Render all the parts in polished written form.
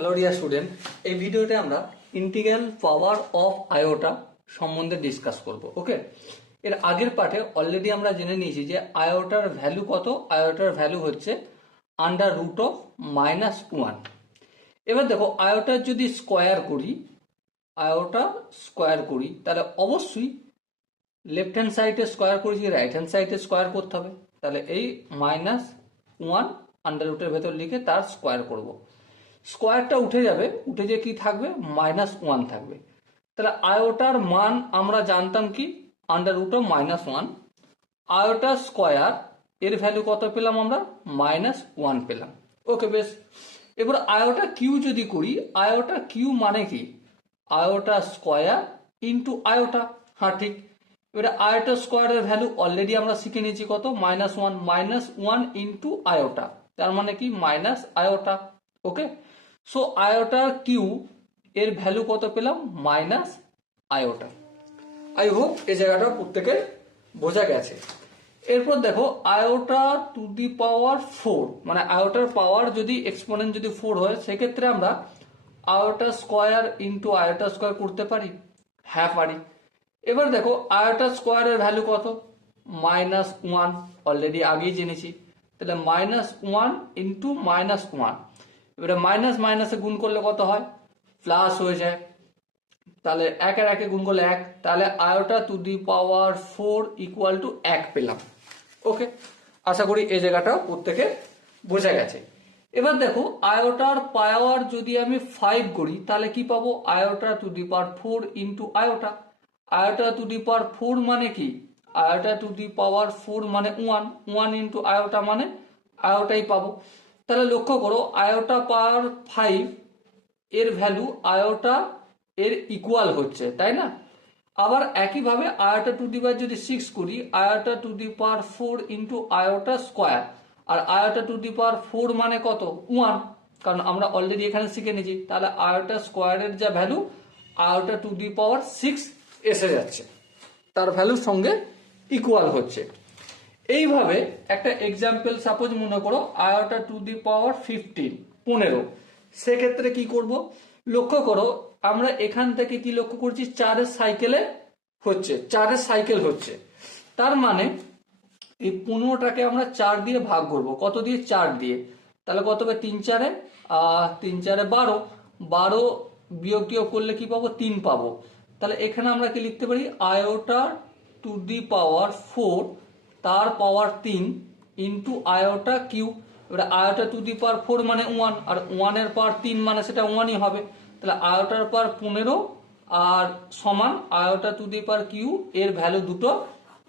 Hello dear student, এই ভিডিওতে আমরা ইন্টিগ্রাল পাওয়ার অফ আয়োটা সম্বন্ধে ডিসকাস করব। ওকে, এর আগের পার্টে অলরেডি আমরা জেনে নিয়েছি যে আয়োটার ভ্যালু কত। আয়োটার ভ্যালু হচ্ছে আন্ডার রুট অফ -1। এবার দেখো, আয়োটার যদি স্কোয়ার করি, তাহলে অবশ্যই লেফট হ্যান্ড সাইডে স্কোয়ার করেছি, রাইট হ্যান্ড সাইডে স্কোয়ার করতে হবে। তাহলে এই -1 আন্ডার রুটের ভেতর লিখে তার স্কোয়ার করব। স্কোয়ারটা উঠে যাবে, উঠে যে কি থাকবে, -1 থাকবে। তাহলে আয়োটার মান আমরা জানতাম কি, under root of -1। Iota square এর ভ্যালু কত পেলাম আমরা, -1 পেলাম। ওকে, বেশ। এবার আয়োটা কিউ যদি করি, আয়োটা কিউ মানে কি, আয়োটা স্কোয়ার ইন্টু আয়োটা। হ্যাঁ, ঠিক। এবারে আয়োটা স্কোয়ারের ভ্যালু অলরেডি আমরা শিখে নিয়েছি কত, -1। -1 ইন্টু আয়োটা, তার মানে কি মাইনাস আয়োটা। ওকে, সো আয়োটার কিউ এর ভ্যালু কত পেলাম, মাইনাস আয়োটা। আই হোপ এই জায়গাটা প্রত্যেকের বোঝা গেছে। এরপর দেখো, আয়োটা টু দি পাওয়ার 4, মানে আয়োটার পাওয়ার যদি এক্সপোনেন্ট যদি 4 হয়, সেক্ষেত্রে আমরা iota square into iota square করতে পারি। হ্যাঁ, পারি। এবার দেখো, আয়োটা স্কোয়ারের ভ্যালু কত, -1, অলরেডি আগেই জেনেছি। তাহলে -1 ইন্টু -1, এবারে মাইনাস মাইনাসে গুণ করলে কত হয়, প্লাস হয়ে যায়। তাহলে 1 আর 1 গুণ করলে 1, তাহলে iota to the power 4 equal to 1 পেলাম। ওকে, আশা করি এই জায়গাটা প্রত্যেকে বোঝা গেছে। এবার দেখো, আয়োটার পাওয়ার যদি আমি 5 করি, তাহলে কি পাবো, iota to the power 4 into iota. Iota to the power 4 মানে কি, আয়োটা টু দি পাওয়ার 4 মানে 1 ইন্টু আয়োটা মানে আয়োটাই পাবো। তাহলে লক্ষ্য করো, আয়োটা পাওয়ার 5 এর ভ্যালু আয়োটা এর ইকুয়াল হচ্ছে, তাই না? আবার একইভাবে আয়োটা টু দি পাওয়ার যদি 6 করি, iota to the power 4 into iota square. আর আয়োটা টু দি পাওয়ার 4 মানে কত, 1, কারণ আমরা অলরেডি এখানে শিখে নিয়েছি। তাহলে আয়োটা স্কোয়ারের যা ভ্যালু, আয়োটা টু দি পাওয়ার 6 এসে যাচ্ছে, তার ভ্যালুর সঙ্গে ইকুয়াল হচ্ছে। এইভাবে একটা এক্সাম্পল সাপোজ মনে করো, আয়োটা টু দি পাওয়ার 15, সেক্ষেত্রে কি করব, লক্ষ্য করো, আমরা এখান থেকে কি লক্ষ্য করছি, 4 সাইকেল হচ্ছে। তার মানে এই 15টাকে আমরা 4 দিয়ে ভাগ করব, কত দিয়ে, 4 দিয়ে। তাহলে কত হবে, 3 4 12, 12 বিয়োগ টিয়োগ করলে কি পাবো, 3 পাবো। তাহলে এখানে আমরা কি লিখতে পারি, আয়োটা টু দি পাওয়ার 4 তার পাওয়ার 3 ইন্টু আয়োটা কিউ। এবারে আয়োটা টু দি পাওয়ার 4 মানে 1, আর 1 এর পাওয়ার 3 মানে সেটা 1ই হবে। তাহলে আয়োটার পাওয়ার 15 আর সমান iota to the power q এর ভ্যালু দুটো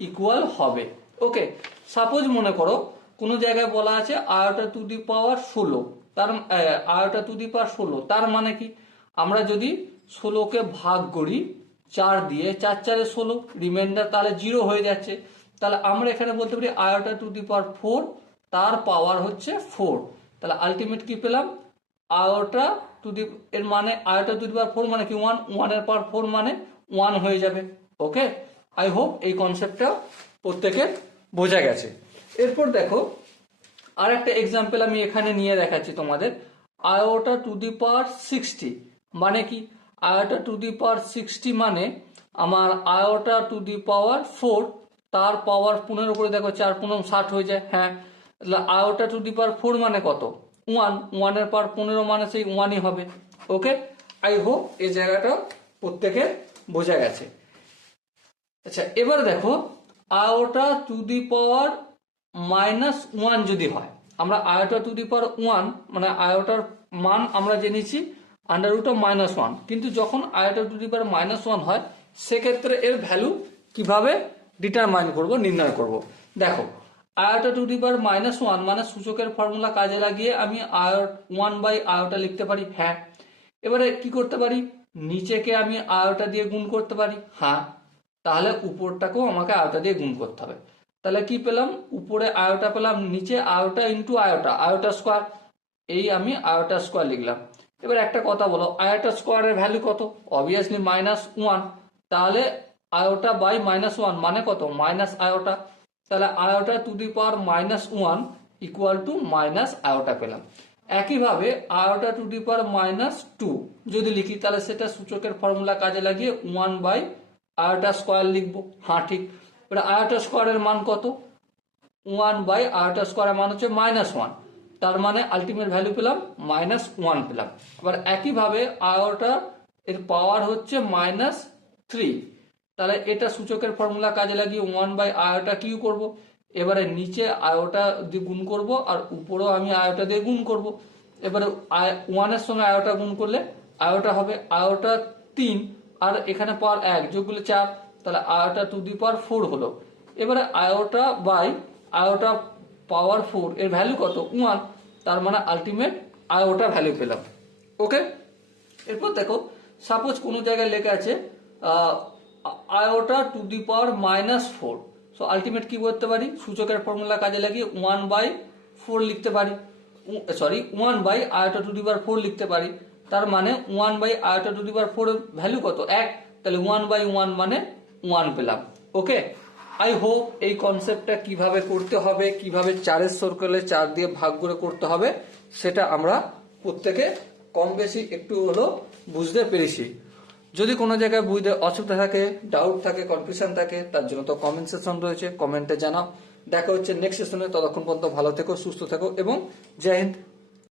ইকুয়াল হবে। ওকে, সাপোজ মনে করো কোনো জায়গায় বলা আছে আয়োটা টু দি পাওয়ার 16, তার আয়োটা টু দি পাওয়ার 16, তার মানে কি, আমরা যদি 16কে ভাগ করি 4 দিয়ে, 4 4 16, রিমাইন্ডার তাহলে 0 হয়ে যাচ্ছে। তাহলে আমরা এখানে বলতে পারি আয়োটা টু দি পাওয়ার 4 তার পাওয়ার হচ্ছে 4। তাহলে আলটিমেট কি পেলাম, আয়োটা টু দি এর মানে আয়োটা টু দি পাওয়ার 4 মানে কি 1 এর পাওয়ার 4 মানে 1 হয়ে যাবে। ওকে, আই হোপ এই কনসেপ্টটা প্রত্যেকের বোঝা গেছে। এরপর দেখো, আর একটা এক্সাম্পল আমি এখানে নিয়ে দেখাচ্ছি তোমাদের। আয়োটা টু দি পাওয়ার 60 মানে কি, আয়োটা টু দি পাওয়ার 60 মানে আমার আয়োটা টু দি পাওয়ার 4 তার পাওয়ার 15 করে দেখো, 4 15 60 হয়ে যায়। হ্যাঁ, আয়োটা টু দি পাওয়ার 4 মানে কত, 1 এর পাওয়ার 15 মানে সেই 1ই হবে। ওকে, আই হোপ এই জায়গাটা প্রত্যেকের বোঝা গেছে। আচ্ছা, এবার দেখো, আয়োটা টু দি পাওয়ার -1 যদি হয়, আমরা আয়োটা টু দি পাওয়ার 1 মানে আয়োটার মান আমরা জেনেছি আন্ডার রুট অফ -1, কিন্তু যখন আয়োটা টু দি পাওয়ার -1 হয়, সেক্ষেত্রে এর ভ্যালু কিভাবে ডিটারমাইন করব, নির্ণয় করব। দেখো, আয়োটা টু দি পাওয়ার -1 মানে সূচকের ফর্মুলা কাজে লাগিয়ে আমি 1/আয়োটা লিখতে পারি। হ্যাঁ, এবারে কি করতে পারি, নিচেকে আমি আয়োটা দিয়ে গুণ করতে পারি। হ্যাঁ, তাহলে উপরটাকেও আমাকে আয়োটা দিয়ে গুণ করতে হবে। তাহলে কি পেলাম, উপরে আয়োটা পেলাম, নিচে iota into iota, iota square, এই আমি আয়োটা স্কোয়ার লিখলাম। এবার একটা কথা বলো, আয়োটা স্কোয়ারের ভ্যালু কত, অবভিয়াসলি -1, তাহলে আয়োটা বাই -1 মানে কত, মাইনাস আয়োটা। তাহলে iota to the power -1 equal to minus iota পেলাম। একইভাবে iota to the power minus two যদি লিখি তাহলে সেটা সূচকের ফর্মুলা কাজে লাগিয়ে 1/আয়োটা স্কোয়ার লিখবো। হ্যাঁ ঠিক, এবার আয়োটা স্কোয়ারের মান কত? 1/আয়োটা স্কোয়ারের মান হচ্ছে -1, তার মানে আলটিমেট ভ্যালু পেলাম -1 পেলাম। আবার একইভাবে আয়োটা এর পাওয়ার হচ্ছে -3, তাহলে এটা সূচকের ফর্মুলা কাজে লাগিয়ে 1/আয়োটা কিউ করব। এবারে নিচে আয়োটা দিয়ে গুণ করব আর উপরেও আমি আয়োটা দিয়ে গুণ করব। এবারে 1-এর সঙ্গে আয়োটা গুণ করলে আয়োটা হবে আয়োটা 3 আর এখানে পাওয়ার 1 যোগ করলে 4, তাহলে আয়োটা টু দি পাওয়ার 4 হলো। এবারে আয়োটা বাই আয়োটা পাওয়ার 4 এর ভ্যালু কত? 1, তার মানে আলটিমেট আয়োটা ভ্যালু পেলাম। ওকে, এরপর দেখো সাপোজ কোনো জায়গায় লেখা আছে iota to the power -4, so ultimate কি করতে পারি? সূচকের ফর্মুলা কাজে লাগিয়ে 1/4 লিখতে পারি, সরি 1/আয়োটা টু দি পাওয়ার 4 লিখতে পারি। তার মানে 1/আয়োটা টু দি পাওয়ার 4 এর ভ্যালু কত? 1, তাহলে 1/1 মানে 1 পেলাম। ওকে, আই হোপ এই কনসেপ্টটা কিভাবে করতে হবে, কিভাবে 4-এর সার্কেলে 4 দিয়ে ভাগ করে করতে হবে, সেটা আমরা প্রত্যেকে কম বেশি একটু হলো বুঝতে পেরেছি। যদি কোনো জায়গায় বুঝতে অসুবিধা থাকে, ডাউট থাকে, কনফিউশন থাকে, তার জন্য তো কমেন্ট সেকশন রয়েছে, কমেন্টে জানাও। দেখা হচ্ছে নেক্সট সেশনে, ততক্ষণ পর্যন্ত ভালো থেকো, সুস্থ থেকো এবং জয় হিন্দ।